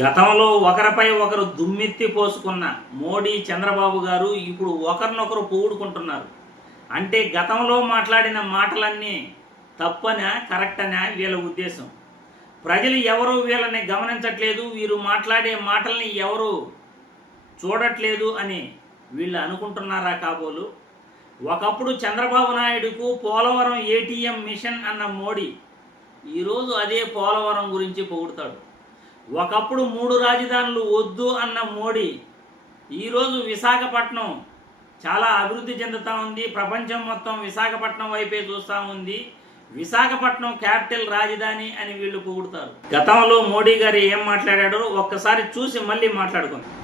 గతంలో ఒకరిపై ఒకరు దుమ్మెత్తి పోసుకున్న మోడీ చంద్రబాబు గారు ఇప్పుడు ఒకరినొకరు పోగుడుకుంటున్నారు. అంటే గతంలో మాట్లాడిన మాటలన్నీ తప్పనా కరెక్టనా వీళ్ళ ఉద్దేశం? ప్రజలు ఎవరు వీళ్ళని గమనించట్లేదు వీరు మాట్లాడే మాటల్ని ఎవరు చూడట్లేదు అని వీళ్ళు అనుకుంటున్నారా కాబోలు? ఒకప్పుడు చంద్రబాబు నాయుడుకు పోలవరం ఏటీఎం మిషన్ అన్న మోడీ ఈరోజు అదే పోలవరం గురించి పొగుడతాడు. ఒకప్పుడు మూడు రాజధానులు వద్దు అన్న మోడీ ఈరోజు విశాఖపట్నం చాలా అభివృద్ధి చెందుతూ ఉంది. ప్రపంచం మొత్తం విశాఖపట్నం వైపే చూస్తూ ఉంది. విశాఖపట్నం క్యాపిటల్ రాజధాని అని వీళ్ళు పొగుడుతారు గతంలో మోడీ గారు ఏం మాట్లాడాడో ఒక్కసారి చూసి మళ్ళీ మాట్లాడుకుందాం.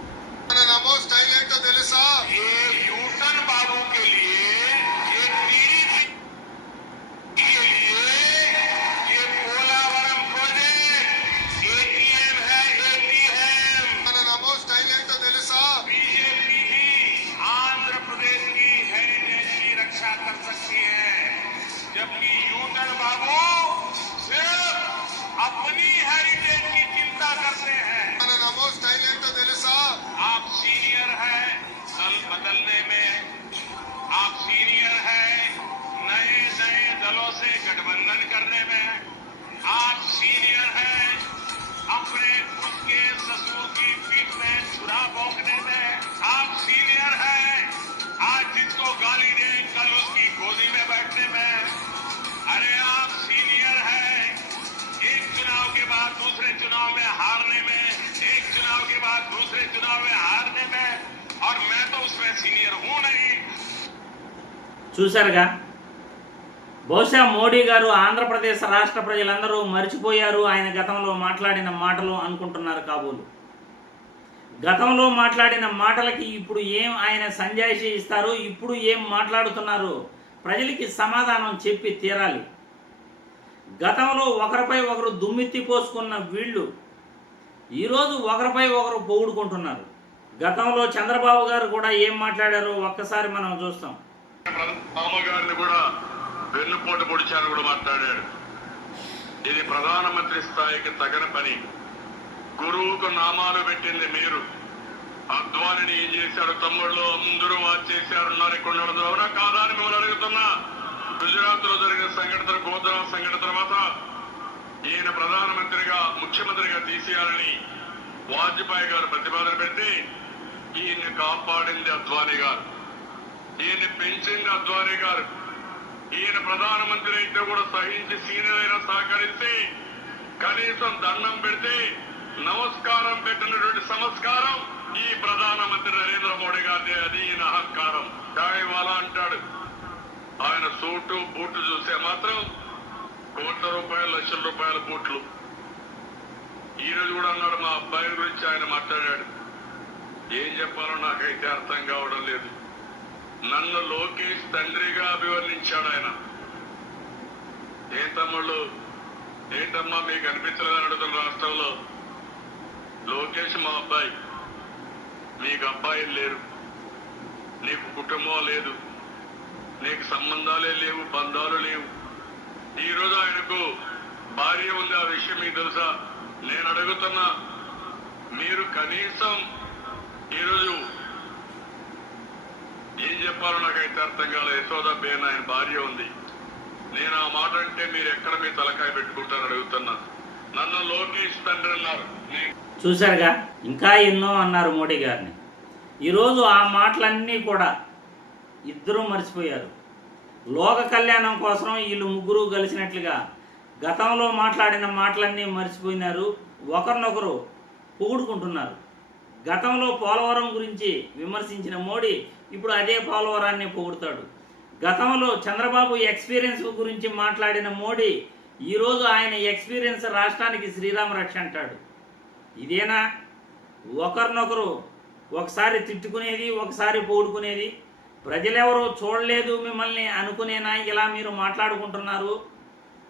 करते हैं। आप सीनियर हैं। कल बदलने में आप सीनियर चुनाव में हारने में एक चुनाव के बाद दूसरे चुनाव में हारने में और मैं तो उसमें सीनियर हूं नहीं చూశారుగా బహుశా మోడీ గారు ఆంధ్రప్రదేశ్ రాష్ట్ర ప్రజలందరూ మర్చిపోయారు ఆయన గతంలో మాట్లాడిన మాటలు అనుకుంటున్నారు కాబోలు గతంలో మాట్లాడిన మాటలకి ఇప్పుడు ఏం ఆయన సంజాయిషి ఇస్తారు ఇప్పుడు ఏం మాట్లాడుతున్నారు ప్రజలకి సమాధానం చెప్పి తీరాలి గతంలో ఒకరిపై ఒకరు దుమ్మెత్తి పోసుకున్న వీళ్ళు ఈరోజు ఒకరిపై ఒకరు పొగుడుకుంటున్నారు. గతంలో చంద్రబాబు గారు కూడా ఏం మాట్లాడారో ఒక్కసారి మనం చూస్తాం. మామగారిని కూడా వెన్నుపోటు పొడిచారు కూడా మాట్లాడాడు ఇది ప్రధానమంత్రి స్థాయికి తగిన పని. గురువుకు నామాలు పెట్టింది మీరు. అద్వానిని ఏం చేశారు తమ్ముళ్ళు అందరూ వాచ్ చేశారు. ఉన్నారు ఇక్కడ ఉండడం కాదా అని మిమ్మల్ని అడుగుతున్నా. గుజరాత్లో జరిగిన సంఘటన గోదావరి సంఘటన తర్వాత ఈయన ప్రధానమంత్రిగా ముఖ్యమంత్రిగా తీసేయాలని వాజ్పేయి గారు ప్రతిపాదన పెట్టి ఈయన్ని కాపాడింది అద్వానీ గారు. ఈయన పెంచింది అద్వానీ గారు. ఈయన ప్రధానమంత్రి అయితే కూడా సహించి సీనియర్ అయినా సహకరిస్తే కనీసం దండం పెడితే నమస్కారం పెట్టినటువంటి సంస్కారం ఈ ప్రధానమంత్రి నరేంద్ర మోడీ గారిది. అది ఈయన అహంకారం. వాలా అంటాడు. ఆయన సూటు బూట్లు చూస్తే మాత్రం కోట్ల రూపాయలు లక్షల రూపాయల బూట్లు. ఈరోజు కూడా అన్నాడు మా అబ్బాయి గురించి ఆయన మాట్లాడాడు. ఏం చెప్పాలో నాకైతే అర్థం కావడం లేదు. నన్ను లోకేష్ తండ్రిగా అభివర్ణించాడు ఆయన. ఏ తమ్ముళ్ళు ఏంటమ్మా మీకు అనిపించలేదని అడుగుతున్న రాష్ట్రంలో? లోకేష్ మా అబ్బాయి. మీకు అబ్బాయిలు లేరు. నీకు కుటుంబం లేదు. నీకు సంబంధాలే లేవు బంధాలు లేవు. ఈ రోజు ఆయనకు భార్య ఉంది ఆ విషయం మీకు తెలుసా? నేను అడుగుతున్నా మీరు కనీసం ఈరోజు ఏం చెప్పాలో నాకైతే అర్థం కాలేదు. యశోద బేన్ ఆయన భార్య ఉంది. నేను ఆ మాట అంటే మీరు ఎక్కడ మీ తలకాయ పెట్టుకుంటారని అడుగుతున్నా. నన్ను లోకేష్ తండ్రి అన్నారు. నేను చూశారుగా? ఇంకా ఎన్నో అన్నారు మోడీ గారిని. ఈరోజు ఆ మాటలన్నీ కూడా ఇద్దరూ మర్చిపోయారు. లోక కళ్యాణం కోసం వీళ్ళు ముగ్గురు కలిసినట్లుగా గతంలో మాట్లాడిన మాటలన్నీ మర్చిపోయినారు. ఒకరినొకరు పొగుడుకుంటున్నారు. గతంలో పోలవరం గురించి విమర్శించిన మోడీ ఇప్పుడు అదే పోలవరాన్ని పొగుడుతాడు. గతంలో చంద్రబాబు ఎక్స్పీరియన్స్ గురించి మాట్లాడిన మోడీ ఈరోజు ఆయన ఎక్స్పీరియన్స్ రాష్ట్రానికి శ్రీరామ రక్ష అంటాడు. ఇదేనా? ఒకరినొకరు ఒకసారి తిట్టుకునేది ఒకసారి పోడుకునేది ప్రజలెవరూ చూడలేదు మిమ్మల్ని అనుకునేనా? ఇలా మీరు మాట్లాడుకుంటున్నారు.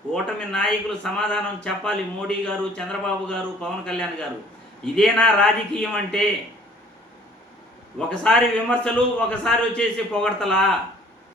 ఓటమి నాయకులు సమాధానం చెప్పాలి మోడీ గారు చంద్రబాబు గారు పవన్ కళ్యాణ్ గారు. ఇదేనా రాజకీయం అంటే? ఒకసారి విమర్శలు ఒకసారి వచ్చేసి పొగడతలా?